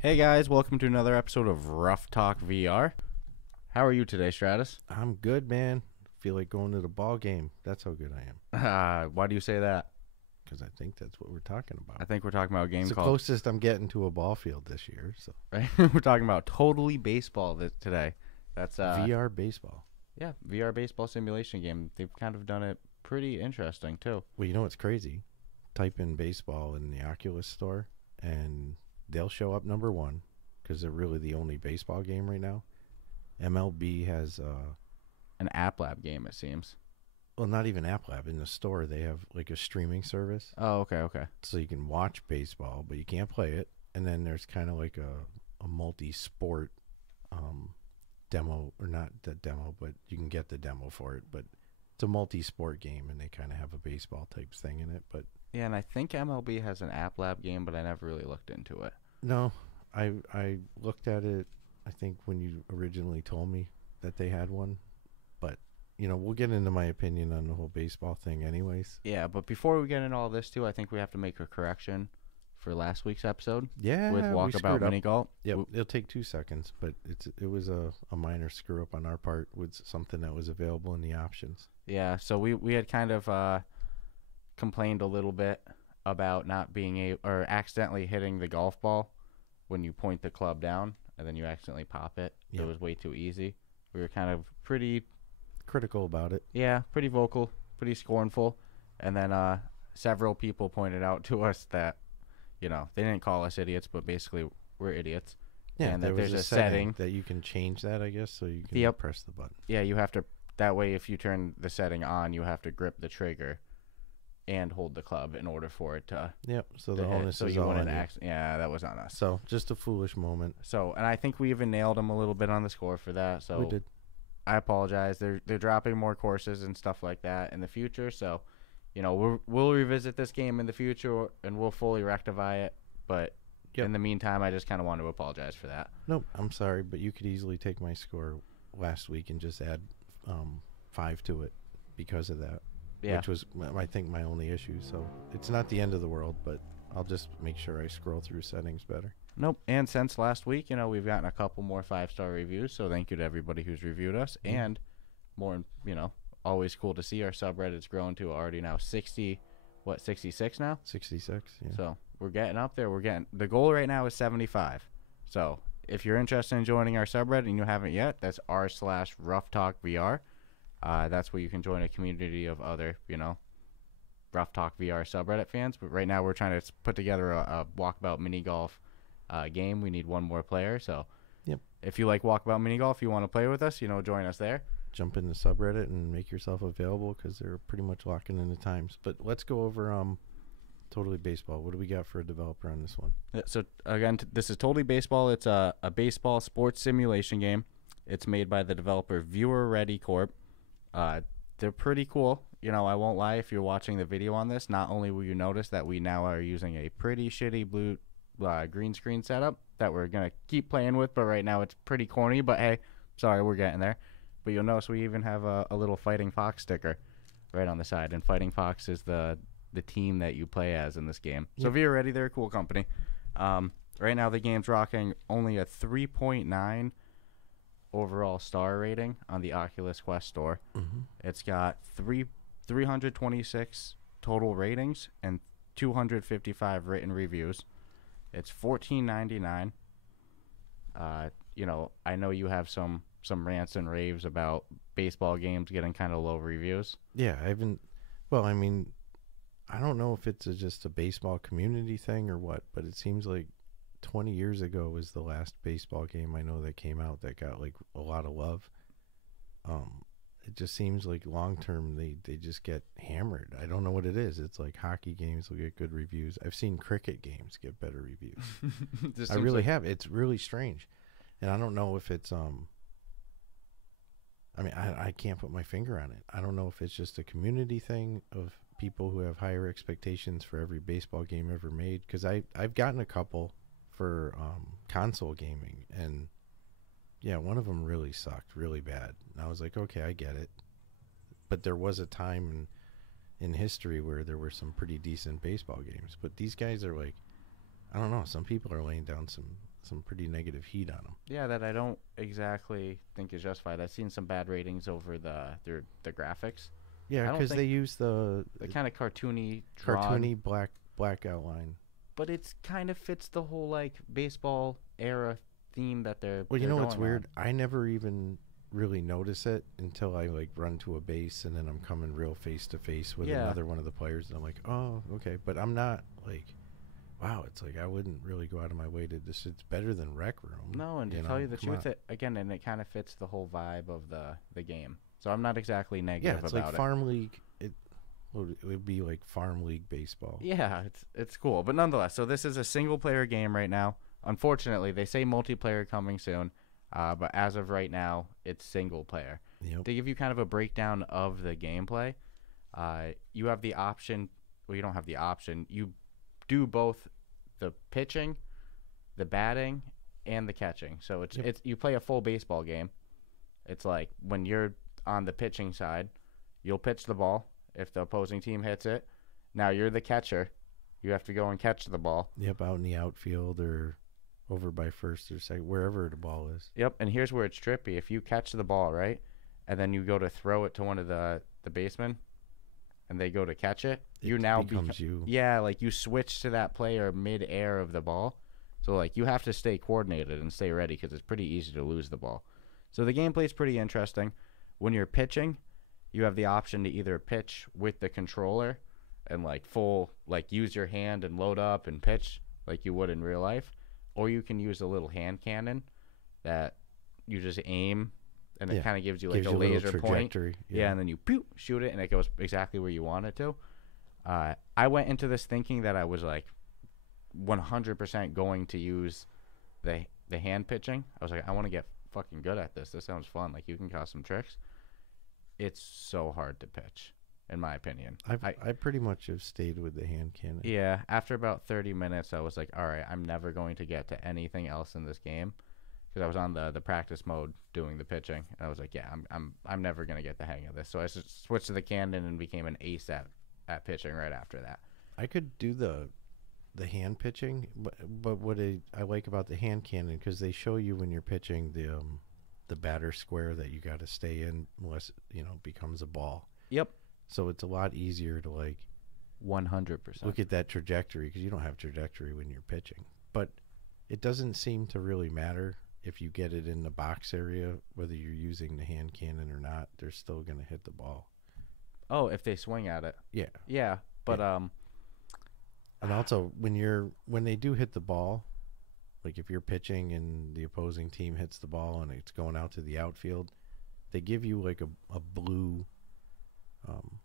Hey guys, welcome to another episode of Ruff Talk VR. How are you today, Stratus? I'm good, man. Feel like going to the ball game. That's how good I am. Why do you say that? Because I think that's what we're talking I about. think we're talking about a game It's the called... closest I'm getting to a ball field this year. So Right? We're talking about Totally Baseball today. That's VR baseball. yeah, VR baseball simulation game. They've kind of done it pretty interesting too. Well, you know what's crazy? Type in baseball in the Oculus store, and they'll show up number one because they're really the only baseball game right now. MLB has An App Lab game, it seems. well, not even App Lab. In the store, they have like a streaming service, Oh, okay. so you can watch baseball, but you can't play it. And then there's kind of like a multi-sport demo, or not the demo, but you can get the demo for it. But it's a multi-sport game, and they kind of have a baseball type thing in it. But Yeah, and I think MLB has an App Lab game, but I never really looked into it. no, I looked at it, I think when you originally told me that they had one. But we'll get into my opinion on the whole baseball thing anyways. Yeah, but before we get into all this too, I think we have to make a correction for last week's episode Yeah, with we Walkabout screwed up. Mini Golf. Yep, it'll take 2 seconds, but it was a minor screw up on our part with something that was available in the options. Yeah, so we had kind of complained a little bit about not being able or accidentally hitting the golf ball when you point the club down and then you accidentally pop it. Yep. It was way too easy. We were kind of pretty Critical about it. pretty vocal, pretty scornful, and then several people pointed out to us that they didn't call us idiots, but basically we're idiots. Yeah, and there that was there's a a setting. that you can change that, I guess, so you can Yep. press the button. Yeah, you have to. That way, if you turn the setting on, you have to grip the trigger and hold the club in order for it to. Yep. So to the hit. onus So is you all wouldn't on you. Yeah, that was on us. So just a foolish moment. So, and I think we even nailed them a little bit on the score for that. So We did. I apologize. They're dropping more courses and stuff like that in the future. So, we'll revisit this game in the future and we'll fully rectify it. But Yep. in the meantime, I just kind of want to apologize for that. Nope. I'm sorry, but you could easily take my score last week and just add 5 to it because of that. Yeah. Which was, I think, my only issue. So it's not the end of the world, but I'll just make sure I scroll through settings better. Nope. And since last week, we've gotten a couple more 5-star reviews. So thank you to everybody who's reviewed us. Yeah. And more, always cool to see our subreddit's grown to already now 66 now? 66. Yeah. So we're getting up there. The goal right now is 75. So if you're interested in joining our subreddit and you haven't yet, that's r/RuffTalkVR. That's where you can join a community of other, Ruff Talk VR subreddit fans. But right now we're trying to put together a walkabout mini golf game. We need one more player. So Yep. if you like walkabout mini golf, you want to play with us, join us there. Jump in the subreddit and make yourself available because they're pretty much locking in the times. But let's go over Totally Baseball. What do we got for a developer on this one? So again, this is Totally Baseball. It's a baseball sports simulation game. It's made by the developer Viewer Ready Corp. They're pretty cool. I won't lie, if you're watching the video on this, not only will you notice that we now are using a pretty shitty blue green screen setup that we're going to keep playing with, but right now it's pretty corny, but hey, sorry, we're getting there. But you'll notice we even have a little Fighting Fox sticker right on the side, and Fighting Fox is the team that you play as in this game. So Yep. Viewer Ready, they're a cool company. Right now the game's rocking only a 3.9 overall star rating on the Oculus Quest store. Mm-hmm. It's got 326 total ratings and 255 written reviews. It's $14.99. I know you have some rants and raves about baseball games getting kind of low reviews. Yeah, I haven't. Well, I mean, I don't know if it's just a baseball community thing or what, but it seems like 20 years ago was the last baseball game I know that came out that got like a lot of love. It just seems like long term they just get hammered. I don't know what it is. It's like hockey games will get good reviews. I've seen cricket games get better reviews. I really have. It's really strange, and I don't know if it's I mean, I can't put my finger on it. I don't know if it's just a community thing of people who have higher expectations for every baseball game ever made. Because I've gotten a couple for console gaming, and yeah, one of them really sucked really bad. And I was like, okay, I get it. But there was a time in history where there were some pretty decent baseball games. But these guys are like, I don't know. Some people are laying down some some pretty negative heat on them. Yeah, that I don't exactly think is justified. I've seen some bad ratings over the graphics. Yeah, because they use the kind of cartoony black outline. But it's kind of fits the whole like baseball era theme that they're. Well, you know what's weird? On. I never even really notice it until I like run to a base and then I'm coming real face to face with another one of the players and I'm like, oh, okay. But I'm not like, wow, it's like I wouldn't really go out of my way to this. It's better than Rec Room. No, and to tell you the truth, it kind of fits the whole vibe of the game. So I'm not exactly negative about it. Yeah, it's like Farm League. It would be like Farm League baseball. Yeah, it's cool. But nonetheless, so this is a single-player game right now. Unfortunately, they say multiplayer coming soon. But as of right now, it's single player. Yep. To give you kind of a breakdown of the gameplay, you have the option. Well, you don't have the option. You do both the pitching, the batting, and the catching. So it's you play a full baseball game. It's like when you're on the pitching side, you'll pitch the ball. If the opposing team hits it, now you're the catcher. You have to go and catch the ball. Yep, out in the outfield or over by first or second, wherever the ball is. Yep, and here's where it's trippy. If you catch the ball, right, and then you go to throw it to one of the basemen, and they go to catch it, you now becomes you. Yeah, like you switch to that player mid-air of the ball. So, like, you have to stay coordinated and stay ready because it's pretty easy to lose the ball. So the gameplay is pretty interesting. When you're pitching, you have the option to either pitch with the controller and, like, use your hand and load up and pitch like you would in real life. Or you can use a little hand cannon that you just aim, and it kind of gives you like a laser point. Yeah, and then you shoot it, and it goes exactly where you want it to. I went into this thinking that I was like 100% going to use the hand pitching. I was like, I want to get fucking good at this. This sounds fun. Like, you can cause some tricks. It's so hard to pitch, in my opinion. I pretty much have stayed with the hand cannon. Yeah, after about 30 minutes, I was like, all right, I'm never going to get to anything else in this game, because I was on the practice mode doing the pitching, and I was like, yeah, I'm never going to get the hang of this. So I switched to the cannon and became an ace at pitching right after that. I could do the hand pitching, but what I like about the hand cannon, because they show you when you're pitching the batter square that you got to stay in unless it becomes a ball. Yep. So it's a lot easier to 100% look at that trajectory, because you don't have trajectory when you're pitching. But it doesn't seem to really matter if you get it in the box area, whether you're using the hand cannon or not. They're still going to hit the ball. Oh, if they swing at it. Yeah. Yeah, but and also when they do hit the ball, like if you're pitching and the opposing team hits the ball and it's going out to the outfield, they give you like a blue,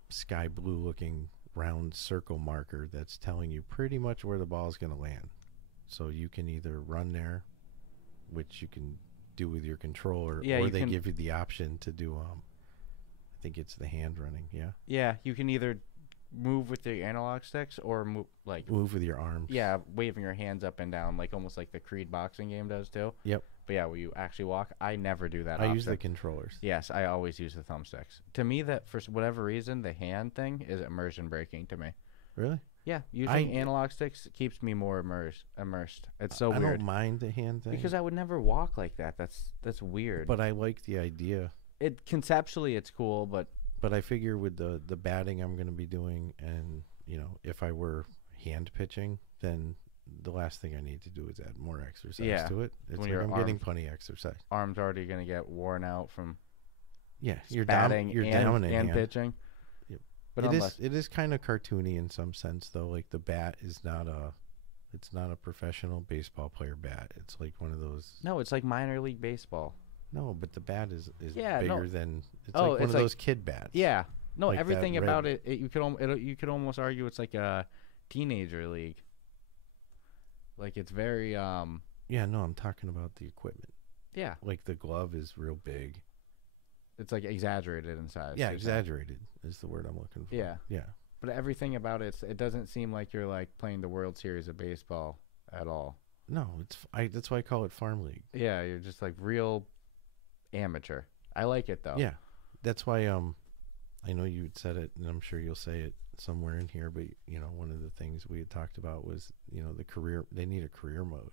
sky blue looking round circle marker that's telling you pretty much where the ball is going to land. So you can either run there, which you can do with your controller, or they give you the option to do I think it's the hand running. Yeah, you can either move with the analog sticks or move with your arms. Yeah, waving your hands up and down, like almost like the Creed boxing game does too. Yep. But yeah, will you actually walk? I never do that. I use the controllers. Yes, I always use the thumbsticks. To me, that for whatever reason, the hand thing is immersion breaking to me. Really? Yeah, using analog sticks keeps me more immersed. It's so weird. I don't mind the hand thing because I would never walk like that. That's weird. But I like the idea. Conceptually, it's cool, but I figure with the batting I'm going to be doing, and if I were hand pitching, then the last thing I need to do is add more exercise to it. It's like I'm getting plenty of exercise. Arms already going to get worn out from you're batting down and pitching. Yep. But it is kind of cartoony in some sense, though. Like the bat is not a professional baseball player bat. It's like one of those. No, it's like minor league baseball. No, but the bat is bigger than. It's like one of those kid bats. Yeah. No, like everything about it you could almost argue it's like a teenager league. Like it's very Yeah, no, I'm talking about the equipment. Yeah. Like the glove is real big. It's like exaggerated in size. Yeah, exaggerated is the word I'm looking for. Yeah. Yeah. But everything about it doesn't seem like you're like playing the World Series of baseball at all. No, that's why I call it Farm League. Yeah, you're just like real amateur. I like it though. Yeah. That's why I know you said it, and I'm sure you'll say it somewhere in here, but one of the things we had talked about was, they need a career mode.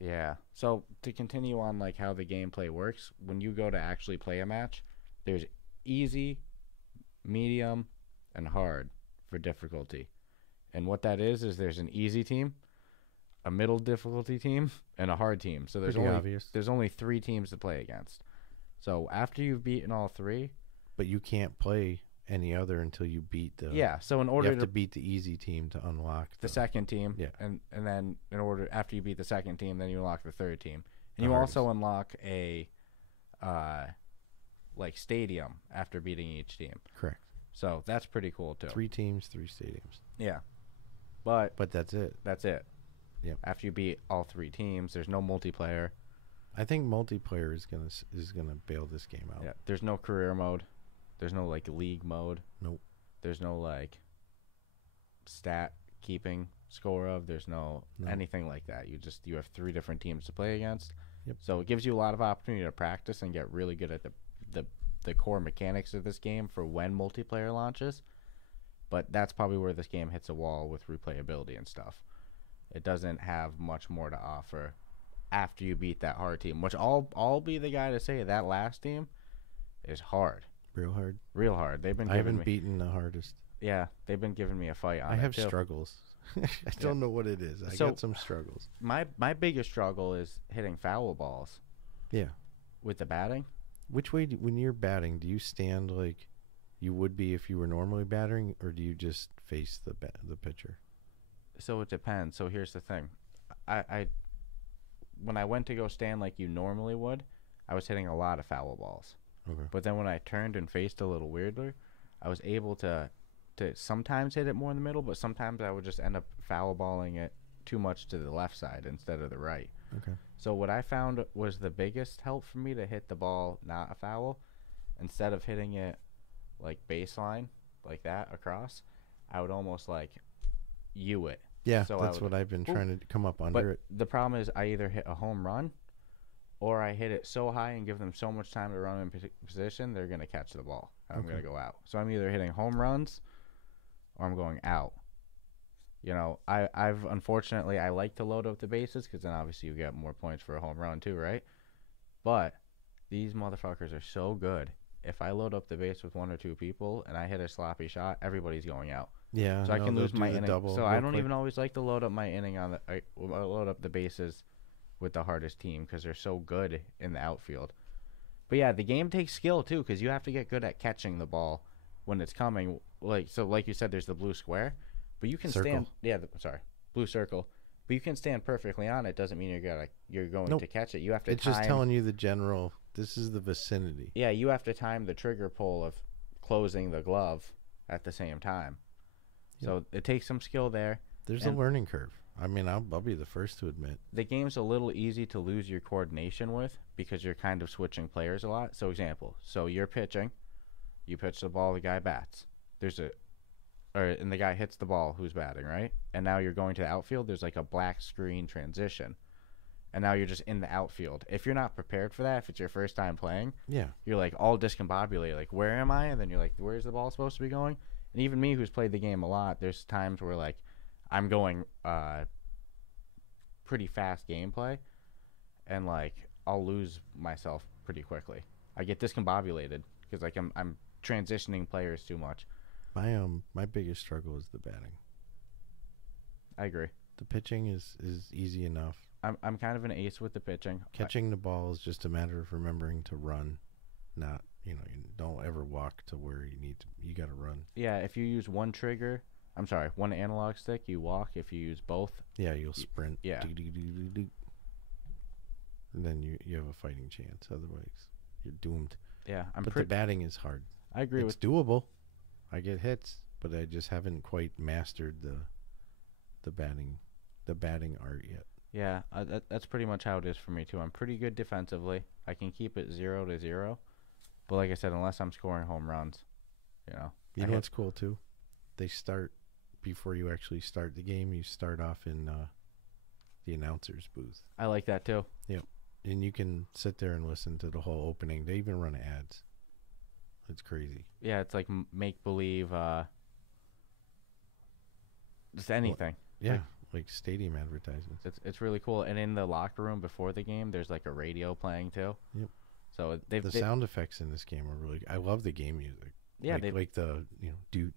Yeah. So to continue on like how the gameplay works, when you go to actually play a match, there's easy, medium, and hard for difficulty. And what that is there's an easy team, a middle difficulty team, and a hard team. So Pretty obvious. there's only 3 teams to play against. So after you've beaten all 3, But you can't play any other until you beat the. yeah. So in You order have to to beat the easy team to unlock the second team, Yeah. and then in order after you beat the second team, then you unlock the third team, and The you hardest. also unlock a like stadium after beating each team. Correct. So that's pretty cool too. 3 teams, 3 stadiums. Yeah, but That's it. that's it. Yeah. After you beat all 3 teams, there's no multiplayer. I think multiplayer is gonna bail this game out. Yeah, there's no career mode. There's no like league mode. Nope. There's no like stat keeping score of. There's no anything like that. You have 3 different teams to play against. Yep. So it gives you a lot of opportunity to practice and get really good at the core mechanics of this game for when multiplayer launches. But that's probably where this game hits a wall with replayability and stuff. It doesn't have much more to offer after you beat that hard team, which I'll be the guy to say that last team is hard. Real hard. Real hard. They've been I giving haven't me, beaten the hardest. yeah, they've been giving me a fight on I it have too. struggles. I don't know what it is. I So- got some struggles. My biggest struggle is hitting foul balls Yeah. with the batting. Which way, when you're batting, do you stand like you would be if you were normally batting, or do you just face the pitcher? So it depends. So here's the thing. I when I went to go stand like you normally would, I was hitting a lot of foul balls. Okay. But then when I turned and faced a little weirder, I was able to sometimes hit it more in the middle, but sometimes I would just end up foul balling it too much to the left side instead of the right. Okay. So what I found was the biggest help for me to hit the ball not a foul, instead of hitting it like baseline like that across, I would almost like U it. Yeah, So I that's would- what I've been Ooh. trying to come up But under it. the problem is I either hit a home run or I hit it so high and give them so much time to run in position, they're going to catch the ball. And I'm Okay. going to go out. So I'm either hitting home runs or I'm going out. You know, I've unfortunately, I like to load up the bases because then obviously you get more points for a home run too, right? But these motherfuckers are so good. If I load up the base with 1 or 2 people and I hit a sloppy shot, everybody's going out. Yeah. So I can they'll lose do my the inning. double So I real don't quick. even always like to load up my inning on the load up the bases with the hardest team because they're so good in the outfield. But yeah, the game takes skill too because you have to get good at catching the ball when it's coming. Like you said, there's the blue square, but you can Circle. stand. Yeah, blue circle. But you can stand perfectly on it. Doesn't mean you're going Nope. to catch it. You have to. It's time, just telling you the general. This is the vicinity. Yeah, you have to time the trigger pull of closing the glove at the same time. So it takes some skill there. There's And- a learning curve. I mean, I'll be the first to admit. The game's a little easy to lose your coordination with because you're kind of switching players a lot. So example, so you're pitching, you pitch the ball, the guy bats. And the guy hits the ball who's batting, right? And now you're going to the outfield, there's like a black screen transition. And now you're just in the outfield. If you're not prepared for that, if it's your first time playing, Yeah. you're like all discombobulated, like where am I? And then you're like, where's the ball supposed to be going? And even me who's played the game a lot, there's times where like I'm going pretty fast gameplay and like I'll lose myself pretty quickly. I get discombobulated because like I'm transitioning players too much. My biggest struggle is the batting. I agree. The pitching is easy enough. I'm kind of an ace with the pitching. Catching the ball is just a matter of remembering to run, not you don't ever walk to where you need to. You got to run. Yeah, if you use one analog stick, you walk. If you use both, Yeah, you'll sprint. yeah. Do-do-do-do-do. And then you have a fighting chance. Otherwise, you're doomed. yeah, But the batting is hard. I agree It's doable. I get hits, but I just haven't quite mastered the batting art yet. Yeah, that's pretty much how it is for me too. I'm pretty good defensively. I can keep it 0-0, but like I said, unless I'm scoring home runs, You know what's cool too? They start before you actually start the game. You start off in the announcer's booth, I like that too. and you can sit there and listen to the whole opening. They even run ads. It's crazy. Yeah, it's like make believe, just anything. Yeah, like stadium advertisements. It's really cool. And in the locker room before the game, there's like a radio playing too. Yep. So the sound effects in this game are really. I love the game music. Yeah, like the do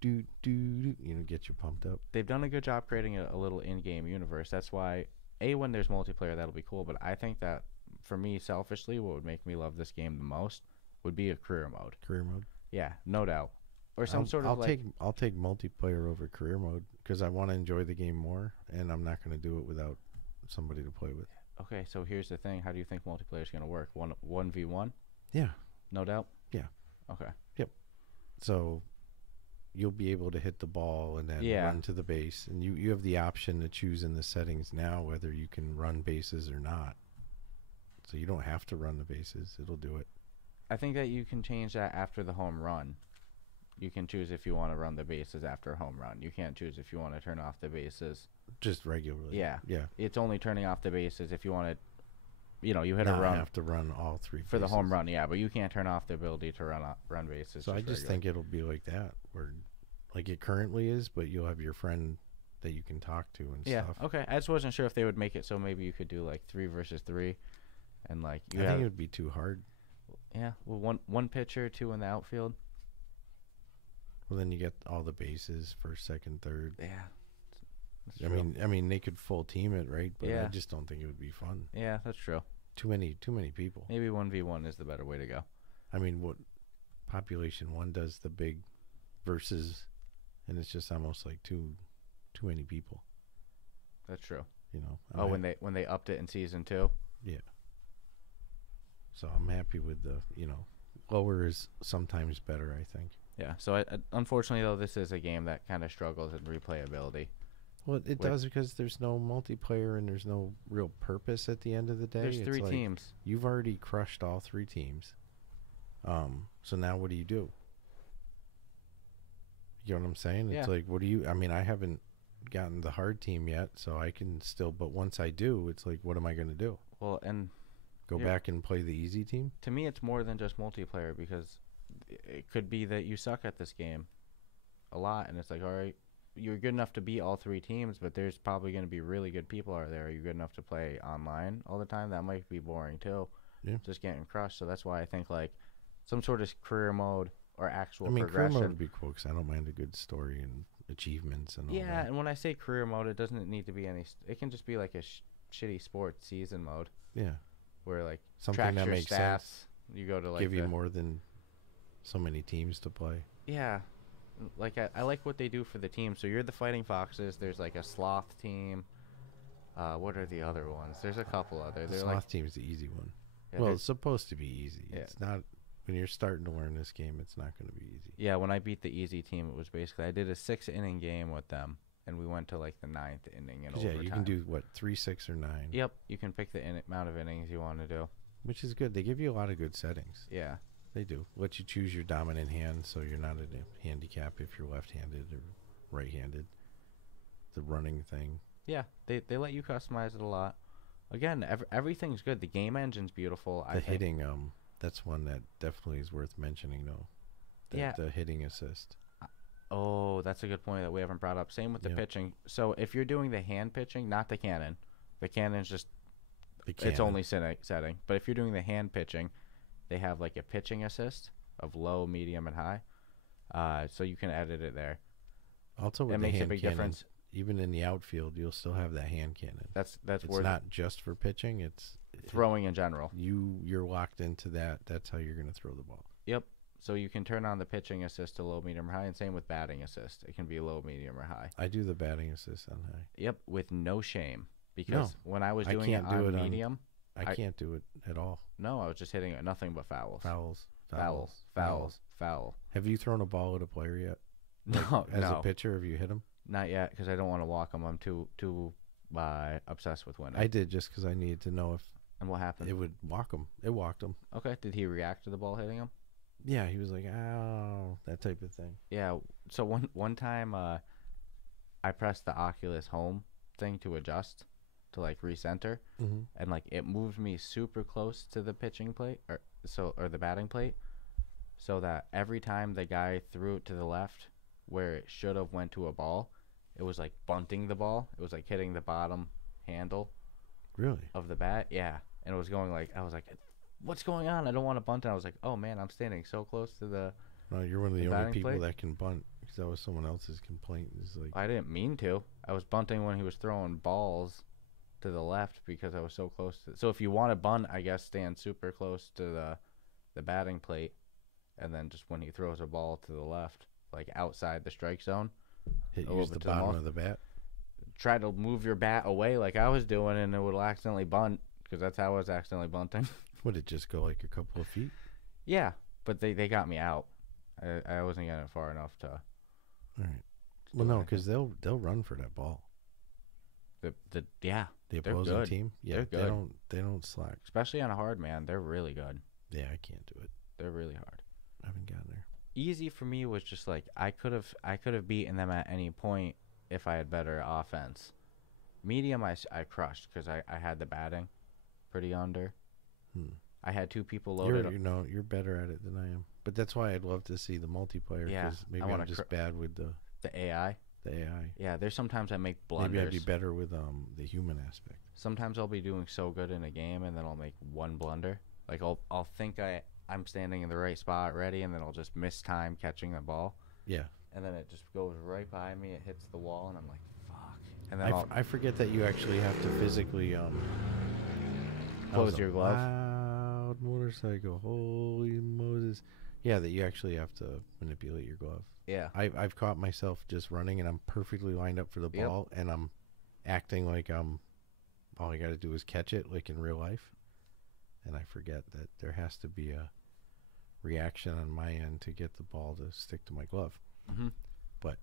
get you pumped up. They've done a good job creating a little in-game universe. That's why when there's multiplayer, that'll be cool. But I think that for me, selfishly, what would make me love this game the most would be a career mode. Career mode. Yeah, no doubt. Or some I'll take multiplayer over career mode because I want to enjoy the game more, and I'm not going to do it without somebody to play with. Okay, so here's the thing. How do you think multiplayer is going to work? 1v1? Yeah. No doubt? Yeah. Okay. Yep. So you'll be able to hit the ball and then run to the base. And you have the option to choose in the settings now whether you can run bases or not. So you don't have to run the bases. It'll do it. I think that you can change that after the home run. You can choose if you want to run the bases after a home run. You can't choose if you want to turn off the bases. Just regularly. Yeah. Yeah. It's only turning off the bases if you want to, you hit a run. Not have to run all three for bases. The home run, yeah, but you can't turn off the ability to run bases. So I just think it'll be like that, where like it currently is, but you'll have your friend that you can talk to and stuff. Yeah, okay. I just wasn't sure if they would make it so maybe you could do like 3 versus 3, and like I think it would be too hard. Yeah, well, one pitcher, 2 in the outfield. Well, then you get all the bases, first, second, third. Yeah. I mean, they could full team it, right? But yeah. I just don't think it would be fun. Yeah, that's true. Too many people. Maybe 1v1 is the better way to go. I mean, what Population 1 does the big versus, and it's just almost like too many people. That's true. When they upped it in season 2. Yeah. So I'm happy with the lower is sometimes better, I think. Yeah. So unfortunately though, this is a game that kind of struggles in replayability. Well, it does because there's no multiplayer and there's no real purpose at the end of the day. There's 3 teams. You've already crushed all 3 teams. So now what do you do? You know what I'm saying? Yeah. It's like, what do you? I mean, I haven't gotten the hard team yet, so I can still. But once I do, it's like, what am I going to do? Well, and go back and play the easy team? To me, it's more than just multiplayer because it could be that you suck at this game a lot, and it's like, all right, you're good enough to beat all 3 teams, but there's probably going to be really good people out there. Are you good enough to play online all the time? That might be boring too. Yeah. Just getting crushed. So that's why I think like some sort of career mode or actual progression. Career mode would be cool because I don't mind a good story and achievements and all that. Yeah, and when I say career mode, it doesn't need to be any. It can just be like a shitty sports season mode. Yeah. Where like something that makes stats, sense. You go to like give you more than so many teams to play. Yeah, like I like what they do for the team. So you're the Fighting Foxes. There's like a Sloth team. What are the other ones? There's a couple other. The Sloth team is the easy one. Yeah, well, it's supposed to be easy. Yeah. It's not. When you're starting to learn this game, it's not going to be easy. Yeah, when I beat the easy team, it was basically I did a 6-inning game with them, and we went to like the 9th inning in overtime. Yeah, you can do what 3, 6, or 9. Yep, you can pick the amount of innings you want to do, which is good. They give you a lot of good settings. Yeah, they do. Let you choose your dominant hand, so you're not at a handicap if you're left-handed or right-handed. The running thing. Yeah, they let you customize it a lot. Again, everything's good. The game engine's beautiful. The hitting, that's one that definitely is worth mentioning, though. The hitting assist. Oh, that's a good point that we haven't brought up. Same with the pitching. So if you're doing the hand pitching, not the cannon. The cannon's just its only setting. But if you're doing the hand pitching, they have like a pitching assist of low, medium, and high. So you can edit it there. Also, with the hand cannon, even in the outfield, you'll still have that hand cannon. It's not just for pitching. It's throwing in general. You're locked into that. That's how you're going to throw the ball. Yep. So you can turn on the pitching assist to low, medium, or high, and same with batting assist. It can be low, medium, or high. I do the batting assist on high. Yep, with no shame. Because when I was doing it on medium, I can't do it at all. No, I was just hitting nothing but fouls. Foul. Have you thrown a ball at a player yet? No. As a pitcher, have you hit him? Not yet, because I don't want to walk him. I'm too obsessed with winning. I did just because I needed to know if. And what happened? It would walk him. It walked him. Okay. Did he react to the ball hitting him? Yeah, he was like, "Ow," that type of thing. Yeah. So one time, I pressed the Oculus Home thing to adjust, to like recenter, and like it moved me super close to the pitching plate or the batting plate, so that every time the guy threw it to the left, where it should have went to a ball, it was like bunting the ball. It was like hitting the bottom handle Really? of the bat. Yeah, and it was going like, I was like, what's going on? I don't want to bunt. And I was like, oh man, I'm standing so close to the. No, you're one of the only batting people plate? that can bunt, because that was someone else's complaint. Is like, I didn't mean to. I was bunting when he was throwing balls to the left because I was so close to. So if you want to bunt, I guess stand super close to the batting plate, and then just when he throws a ball to the left, like outside the strike zone, use the bottom of the bat. try to move your bat away like I was doing, and it would accidentally bunt because that's how I was accidentally bunting. Would it just go like a couple of feet? Yeah, but they got me out. I wasn't getting it far enough to. All right. Well, no, because they'll run for that ball. The opposing team, yeah, they're good. They don't slack. Especially on a hard man, they're really good. Yeah, I can't do it. They're really hard. I haven't gotten there. Easy for me was just like I could have beaten them at any point if I had better offense. Medium I crushed because I had the batting pretty under. I had two people loaded. You're better at it than I am. But that's why I'd love to see the multiplayer, because maybe I'm just bad with the AI. The AI. Yeah, there's sometimes I make blunders. Maybe I'd be better with the human aspect. Sometimes I'll be doing so good in a game, and then I'll make one blunder. Like I'll think I'm standing in the right spot, ready, and then I'll just miss time catching the ball. Yeah. And then it just goes right by me. It hits the wall, and I'm like, fuck. And then I forget that you actually have to physically close your glove. Loud motorcycle. Holy Moses. Yeah, that you actually have to manipulate your glove. Yeah. I've caught myself just running, and I'm perfectly lined up for the ball, and I'm acting like all I got to do is catch it, like in real life. And I forget that there has to be a reaction on my end to get the ball to stick to my glove. Mm-hmm. But,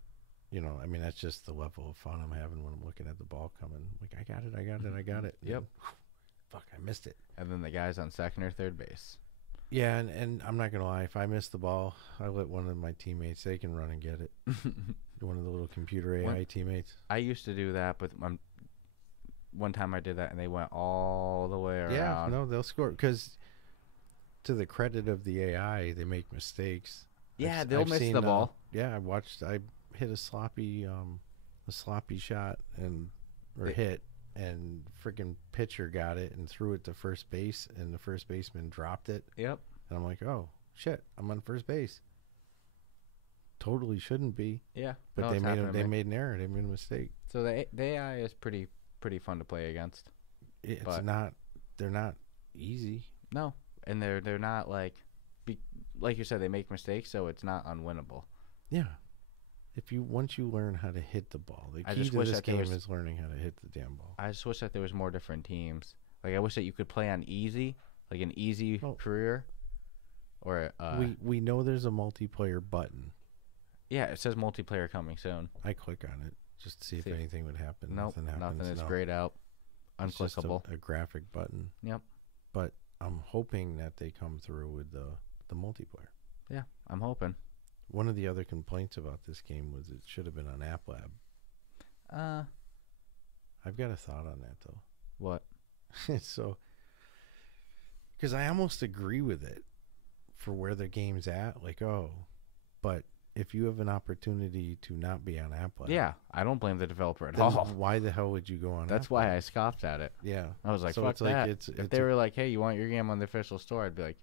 I mean, that's just the level of fun I'm having when I'm looking at the ball coming. Like, I got it. Yep. Fuck, I missed it. And then the guys on second or third base. Yeah, and I'm not going to lie. If I miss the ball, I let one of my teammates, they can run and get it. One of the little computer AI teammates. I used to do that, but one time I did that, and they went all the way around. Yeah, no, they'll score. Because to the credit of the AI, they make mistakes. Yeah, they'll miss the ball. Yeah, I hit a sloppy shot hit, and freaking pitcher got it and threw it to first base, and the first baseman dropped it. Yep. And I'm like, oh shit, I'm on first base. Totally shouldn't be. Yeah. But they made an error. They made a mistake. So the AI is pretty fun to play against. They're not easy. No, and they're not like you said, they make mistakes, so it's not unwinnable. Yeah. Once you learn how to hit the ball, the key to this game is learning how to hit the damn ball. I just wish that there was more different teams. Like I wish that you could play on easy, like an easy career, or we know there's a multiplayer button. Yeah, it says multiplayer coming soon. I click on it just to see if anything would happen. Nope, nothing is grayed out. Unclickable. It's just a graphic button. Yep. But I'm hoping that they come through with the multiplayer. Yeah, I'm hoping. One of the other complaints about this game was it should have been on App Lab. I've got a thought on that, though. What? So, because I almost agree with it for where the game's at. Like, but if you have an opportunity to not be on App Lab. Yeah, I don't blame the developer at all. Why the hell would you go on That's App why Lab? I scoffed at it. Yeah. I was like, so fuck it's that. Like if they were like, hey, you want your game on the official store, I'd be like,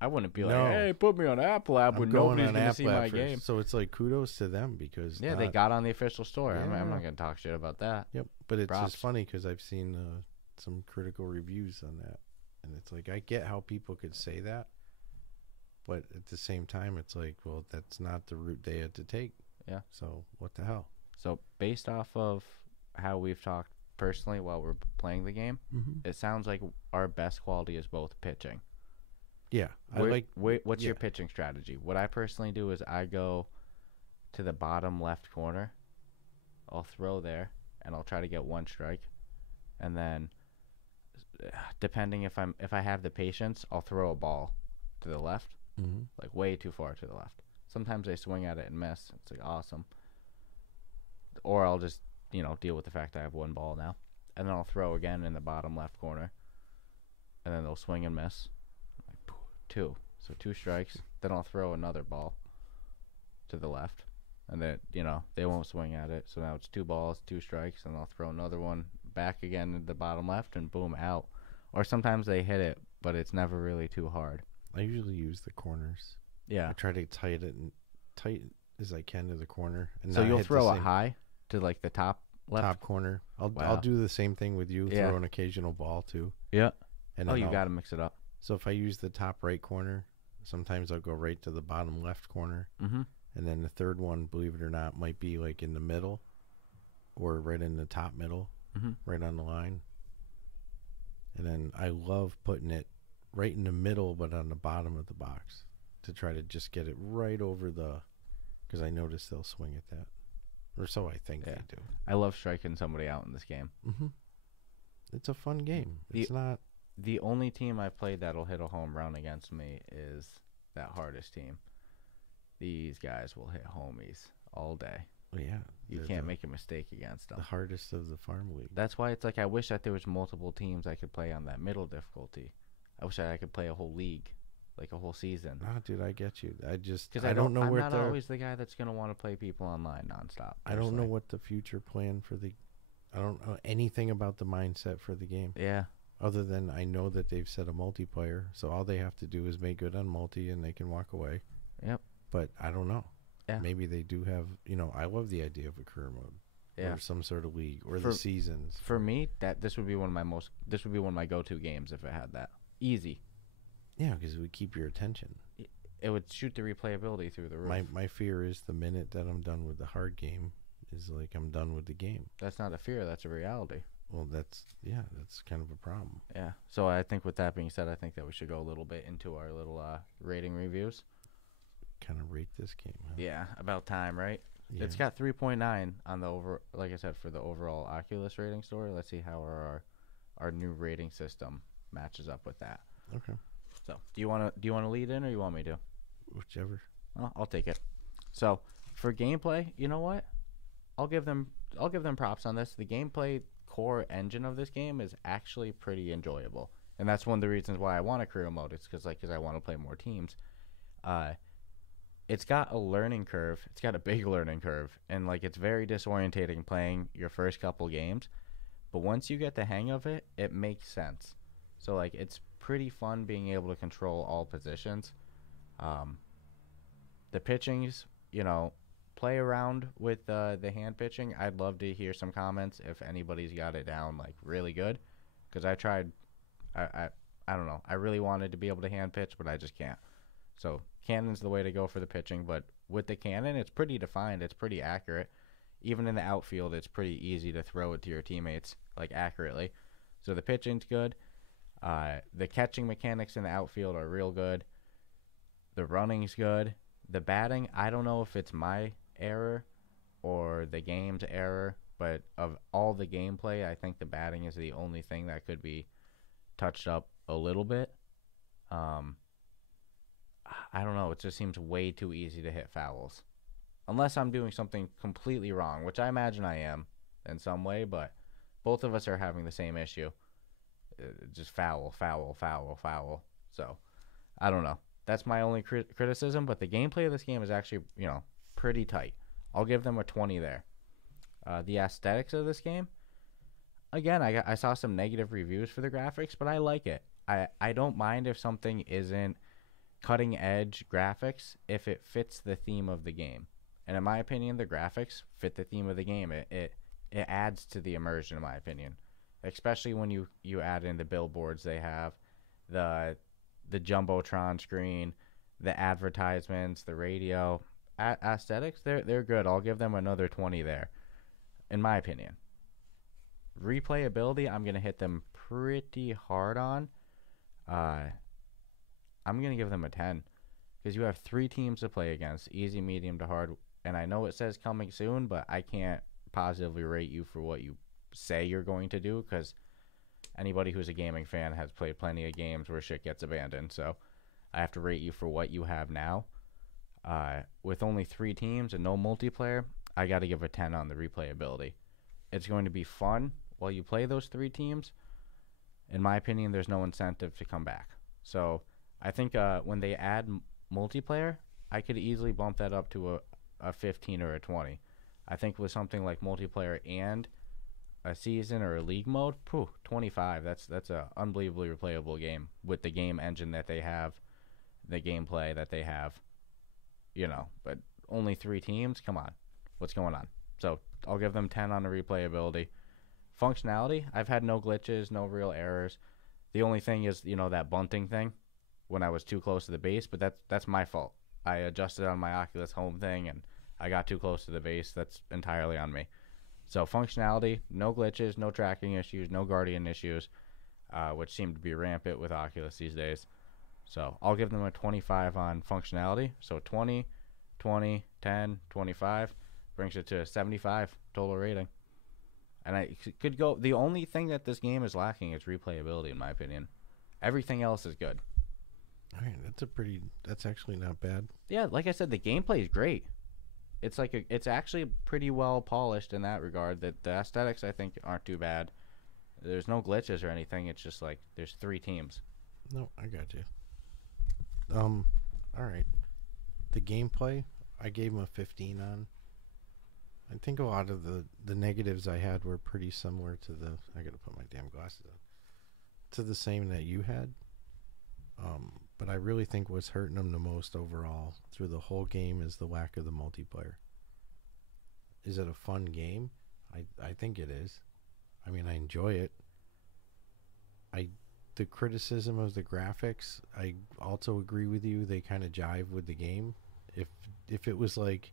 I wouldn't be like, hey, put me on App Lab when nobody's going to see my game. So it's like kudos to them because they got on the official store. Yeah. I'm not going to talk shit about that. Yep, but it's just funny because I've seen some critical reviews on that, and it's like I get how people could say that, but at the same time, it's like, well, that's not the route they had to take. Yeah. So what the hell? So based off of how we've talked personally while we're playing the game, it sounds like our best quality is both pitching. Yeah, what's your pitching strategy? What I personally do is I go to the bottom left corner. I'll throw there, and I'll try to get one strike, and then depending if I have the patience, I'll throw a ball to the left, like way too far to the left. Sometimes I swing at it and miss. It's like awesome. Or I'll just deal with the fact I have one ball now, and then I'll throw again in the bottom left corner, and then they'll swing and miss. Two strikes. Then I'll throw another ball to the left, and then they won't swing at it. So now it's 2 balls, 2 strikes, and I'll throw another one back again in the bottom left, and boom, out. Or sometimes they hit it, but it's never really too hard. I usually use the corners. Yeah. I try to tight as I can to the corner. And so you'll throw it high to like the top left? Top corner. I'll do the same thing with you. Yeah. Throw an occasional ball too. Yeah. And you got to mix it up. So if I use the top right corner, sometimes I'll go right to the bottom left corner. Mm-hmm. And then the third one, believe it or not, might be like in the middle or right in the top middle, right on the line. And then I love putting it right in the middle, but on the bottom of the box to try to just get it right over because I notice they'll swing at that. Or so I think they do. I love striking somebody out in this game. Mm-hmm. It's a fun game. It's not. The only team I've played that'll hit a home run against me is that hardest team. These guys will hit homies all day. Well, yeah. You can't make a mistake against them. The hardest of the farm league. That's why it's like I wish that there was multiple teams I could play on that middle difficulty. I wish I could play a whole league, like a whole season. Ah, dude, I get you. Because I don't know I'm not always the guy that's gonna want to play people online nonstop. I don't know what the future plan for the. I don't know anything about the mindset for the game. Yeah. Other than I know that they've set a multiplayer, so all they have to do is make good on multi, and they can walk away. Yep. But I don't know. Yeah. Maybe they do have. I love the idea of a career mode. Yeah. Or some sort of league, or the seasons. For me, this would be one of my go-to games if it had that. Easy. Yeah, because it would keep your attention. It would shoot the replayability through the roof. My fear is the minute that I'm done with the hard game is like I'm done with the game. That's not a fear. That's a reality. Well, that's kind of a problem. Yeah. So I think with that being said, I think that we should go a little bit into our little rating reviews. Kind of rate this game. Huh? Yeah, about time, right? Yeah. It's got 3.9 on the like I said, for the overall Oculus rating score. Let's see how our new rating system matches up with that. Okay. So, do you want to lead in, or you want me to? Whichever. Well, I'll take it. So, for gameplay, you know what? I'll give them props on this. The gameplay core engine of this game is actually pretty enjoyable, and that's one of the reasons why I want a career mode. It's because I want to play more teams. It's got a learning curve. It's got a big learning curve, and it's very disorientating playing your first couple games. But once you get the hang of it, it makes sense. So it's pretty fun being able to control all positions. The pitchings, play around with the hand pitching. I'd love to hear some comments if anybody's got it down really good, because I tried. I don't know. I really wanted to be able to hand pitch, but I just can't. So cannon's the way to go for the pitching, but with the cannon, it's pretty defined. It's pretty accurate. Even in the outfield, it's pretty easy to throw it to your teammates accurately. So the pitching's good. The catching mechanics in the outfield are real good. The running's good. The batting, I don't know if it's my error or the game's error, but of all the gameplay, I think the batting is the only thing that could be touched up a little bit. I don't know. It just seems way too easy to hit fouls. Unless I'm doing something completely wrong, which I imagine I am in some way, but both of us are having the same issue. Just foul. So, I don't know. That's my only criticism, but the gameplay of this game is actually, pretty tight. I'll give them a 20 there. The aesthetics of this game, again, I saw some negative reviews for the graphics, but I like it. I don't mind if something isn't cutting edge graphics if it fits the theme of the game. And in my opinion, the graphics fit the theme of the game. It adds to the immersion, in my opinion. Especially when you add in the billboards they have, the Jumbotron screen, the advertisements, the radio. Aesthetics, they're good. I'll give them another 20 there, in my opinion. Replayability, I'm going to hit them pretty hard on. I'm going to give them a 10 because you have 3 teams to play against, easy, medium to hard. And I know it says coming soon, but I can't positively rate you for what you say you're going to do, because anybody who's a gaming fan has played plenty of games where shit gets abandoned. So I have to rate you for what you have now. With only 3 teams and no multiplayer, I got to give a 10 on the replayability. It's going to be fun while you play those 3 teams. In my opinion, there's no incentive to come back. So I think when they add multiplayer, I could easily bump that up to a 15 or a 20. I think with something like multiplayer and a season or a league mode, 25. That's a unbelievably replayable game with the game engine that they have, the gameplay that they have. But only 3 teams. Come on, what's going on? So I'll give them 10 on the replayability. Functionality, I've had no glitches, no real errors. The only thing is, that bunting thing when I was too close to the base, but that's my fault. I adjusted on my Oculus Home thing, and I got too close to the base. That's entirely on me. So functionality, no glitches, no tracking issues, no Guardian issues, which seem to be rampant with Oculus these days. So I'll give them a 25 on functionality. So 20, 20, 10, 25 brings it to a 75 total rating. And I could go. The only thing that this game is lacking is replayability, in my opinion. Everything else is good. All right, that's actually not bad. Yeah, like I said, the gameplay is great. It's actually pretty well polished in that regard. That the aesthetics, I think, aren't too bad. There's no glitches or anything. It's just like there's 3 teams. No, I got you. All right. The gameplay, I gave him a 15 on. I think a lot of the negatives I had were pretty similar to I gotta put my damn glasses on. To the same that you had. But I really think what's hurting them the most overall through the whole game is the lack of the multiplayer. Is it a fun game? I think it is. I mean, I enjoy it. The criticism of the graphics, I also agree with you. They kind of jive with the game. If it was like,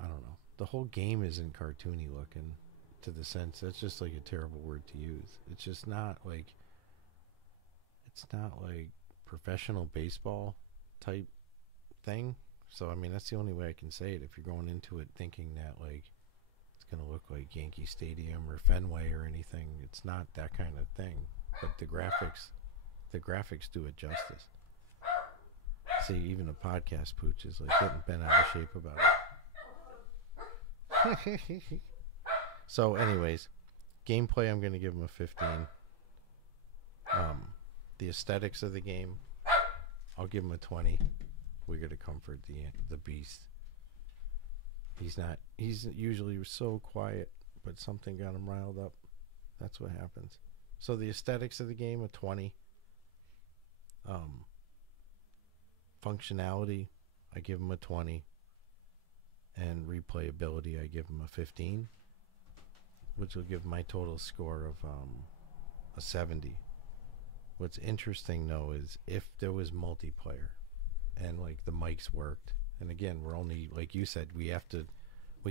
I don't know, the whole game isn't cartoony looking to the sense. That's just like a terrible word to use. It's just not like, it's not like professional baseball type thing. So, I mean, that's the only way I can say it. If you're going into it thinking that like it's going to look like Yankee Stadium or Fenway or anything, it's not that kind of thing. But the graphics do it justice. See, even a podcast pooch is like getting bent out of shape about it. So, anyways, gameplay, I'm going to give him a 15. The aesthetics of the game, I'll give him a 20. We're going to comfort the beast. He's usually so quiet, but something got him riled up. That's what happens. So the aesthetics of the game, a 20. Functionality, I give him a 20. And replayability, I give him a 15. Which will give my total score of a 70. What's interesting, though, is if there was multiplayer and like the mics worked, and again, we're only, like you said, we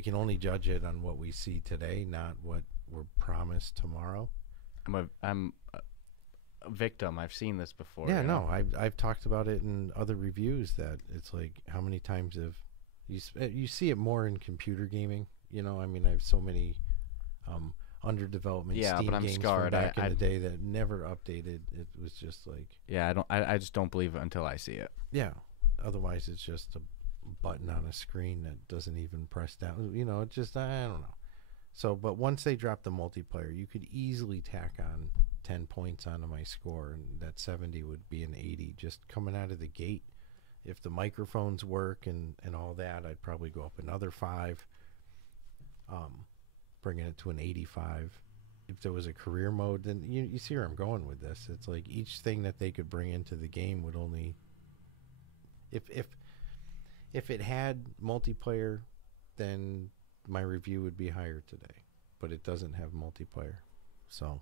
can only judge it on what we see today, not what we're promised tomorrow. I'm a victim. I've seen this before. Yeah, no, I've talked about it in other reviews that it's like how many times have you see it more in computer gaming. I mean, I have so many under development Steam games from back in the day that never updated. It was just like, yeah, I just don't believe it until I see it. Yeah, otherwise it's just a button on a screen that doesn't even press down. It just, I don't know. So, but once they drop the multiplayer, you could easily tack on 10 points onto my score, and that 70 would be an 80 just coming out of the gate. If the microphones work and all that, I'd probably go up another 5. Bringing it to an 85. If there was a career mode, then you see where I'm going with this. It's like each thing that they could bring into the game would only, if it had multiplayer, then my review would be higher today. But it doesn't have multiplayer, so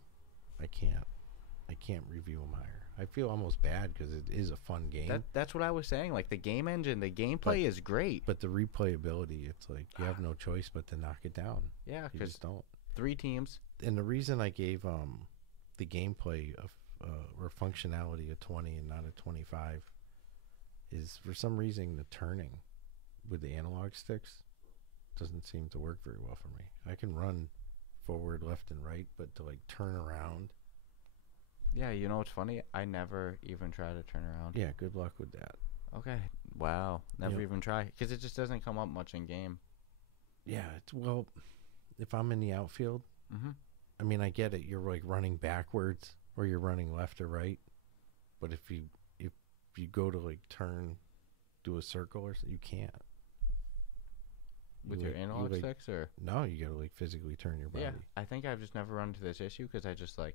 I can't review them higher. I feel almost bad because it is a fun game. That's what I was saying. Like the game engine, the gameplay is great. But the replayability, it's like you have no choice but to knock it down. Yeah, you just don't. 3 teams. And the reason I gave the gameplay of or functionality a 20 and not a 25 is for some reason the turning with the analog sticks doesn't seem to work very well for me. I can run forward, left, and right, but to like turn around. Yeah, what's funny? I never even try to turn around. Yeah, good luck with that. Okay. Wow. Never even try. Because it just doesn't come up much in game. Yeah, well, if I'm in the outfield, I mean, I get it. You're like running backwards or you're running left or right. But if you go to like turn, do a circle or something, you can't. With your analog sticks, or no? You gotta like physically turn your body. yeah, I think I've just never run into this issue because I just turn.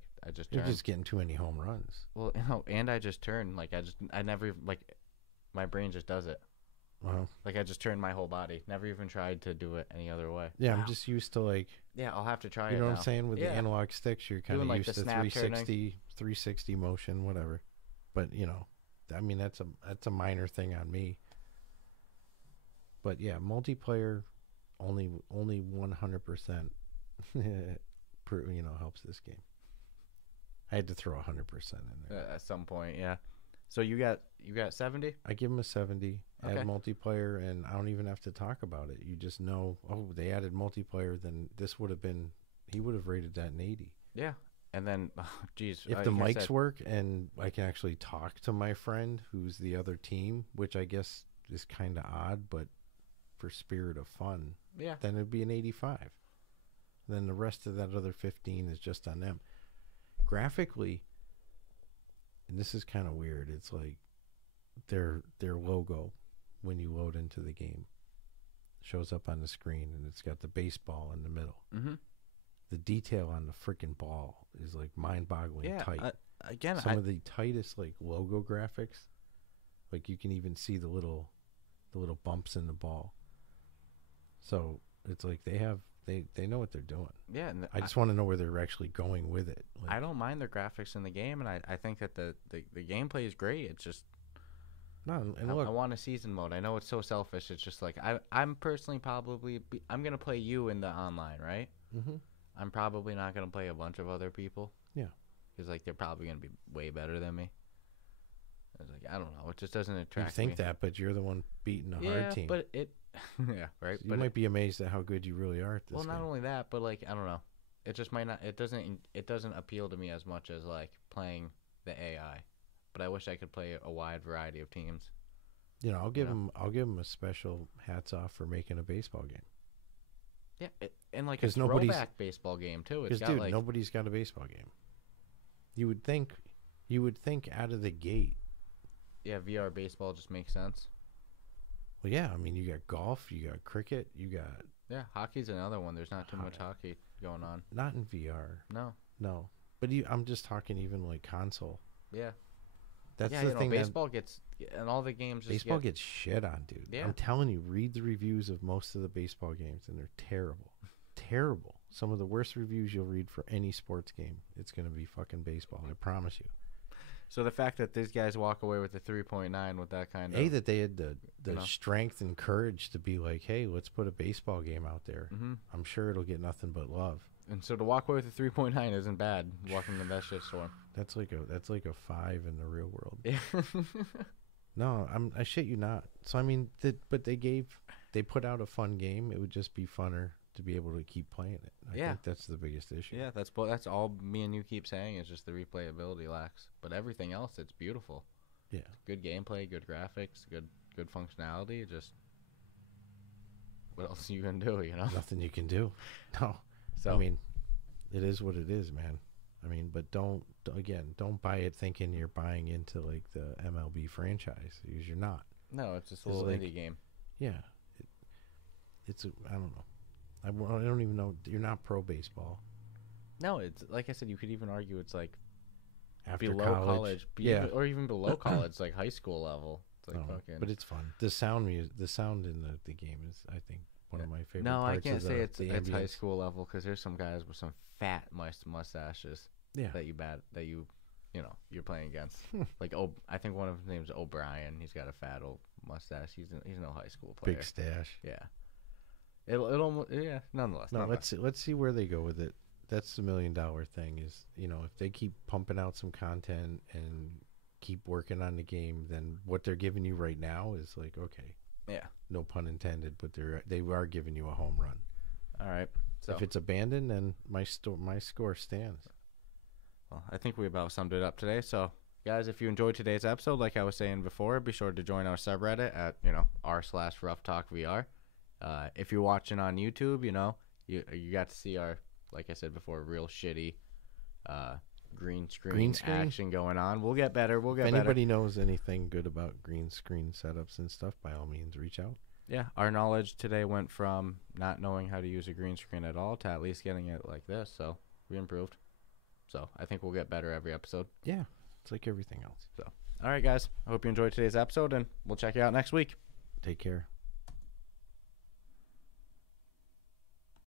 You're just getting too many home runs. Well, and I just turn I never my brain just does it. Like I just turn my whole body. Never even tried to do it any other way. Yeah, I'm just used to like. Yeah, I'll have to try it. You know now. what I'm saying? With the analog sticks, you're kind of used to 360 motion, whatever. But I mean that's a minor thing on me. But yeah, multiplayer only 100% helps this game. I had to throw 100% in there at some point. Yeah. So you got 70? I give him a 70. Okay. Add multiplayer, and I don't even have to talk about it. You just know, oh, they added multiplayer. Then this would have been, he would have rated that an 80. Yeah. And then, geez, if the mics work and I can actually talk to my friend who's the other team, which I guess is kind of odd, but for spirit of fun, yeah, then it'd be an 85. Then the rest of that other 15 is just on them. Graphically, and this is kind of weird, it's like their logo when you load into the game shows up on the screen, and it's got the baseball in the middle. Mm-hmm. The detail on the freaking ball is like mind-boggling tight. Again, some of the tightest like logo graphics, like you can even see the little bumps in the ball. So it's like they know what they're doing. Yeah, and I just want to know where they're actually going with it. I don't mind the graphics in the game, and I think that the gameplay is great. It's just I want a season mode. I know it's so selfish. It's just like I'm personally I'm gonna play you in the online, right? Mm-hmm. I'm probably not gonna play a bunch of other people. Yeah, because like they're probably gonna be way better than me. I was like, I don't know. It just doesn't attract me. You think that, but you're the one beating a hard team. But it, yeah, right. So you might be amazed at how good you really are at this. Well, not game. only that, but like I don't know. It just might not. It doesn't appeal to me as much as like playing the AI. But I wish I could play a wide variety of teams. I'll give them a special hats off for making a baseball game. Yeah, and like a throwback baseball game too. Because dude, nobody's got a baseball game. You would think out of the gate. Yeah, VR baseball just makes sense. Well, yeah, I mean, you got golf, you got cricket, you got... Yeah, hockey's another one. There's not too much hockey going on. Not in VR. No. But I'm just talking even like console. Yeah. That's the thing. Baseball gets... And all the games baseball gets shit on, dude. Yeah. I'm telling you, read the reviews of most of the baseball games, and they're terrible. Terrible. Some of the worst reviews you'll read for any sports game. It's going to be fucking baseball. I promise you. So the fact that these guys walk away with a 3.9 with that kind of... that they had the strength and courage to be like, hey, let's put a baseball game out there. Mm-hmm. I'm sure it'll get nothing but love. And so to walk away with a 3.9 isn't bad, walking in that shitstorm. That's like a 5 in the real world. Yeah. No, I shit you not. So, I mean, but they put out a fun game. It would just be funner to be able to keep playing it. I think that's the biggest issue. Yeah, that's all me and you keep saying is just the replayability lacks. But everything else, it's beautiful. Yeah. Good gameplay, good graphics, good functionality. Just what else are you gonna do? Nothing you can do. No. So I mean, it is what it is, man. I mean, but don't buy it thinking you're buying into like the MLB franchise, because you're not. No, it's just a little indie game. Yeah. I don't know. I don't even know. You're not pro baseball. No, it's like I said. You could even argue it's like after below college, or even below college, like high school level. It's like fucking. But it's fun. The sound in the game is, I think, one of my favorite. No, parts I can't say it's high ambience. school level, because there's some guys with some fat mustaches. Yeah. You're playing against. Like I think one of his name's O'Brien. He's got a fat old mustache. He's no high school player. Big stash. Yeah. It'll nonetheless. No, let's see where they go with it. That's the $1 million thing. Is if they keep pumping out some content and keep working on the game, then what they're giving you right now is like, okay, yeah, no pun intended, but they are giving you a home run. All right. So if it's abandoned, then my score stands. Well, I think we about summed it up today. So, guys, if you enjoyed today's episode, like I was saying before, be sure to join our subreddit at r/Ruff Talk VR. If you're watching on YouTube, you got to see our, like I said before, real shitty green screen action going on. We'll get better. If anybody knows anything good about green screen setups and stuff, by all means, reach out. Yeah, our knowledge today went from not knowing how to use a green screen at all to at least getting it like this. So we improved. So I think we'll get better every episode. Yeah, it's like everything else. So, all right, guys. I hope you enjoyed today's episode, and we'll check you out next week. Take care.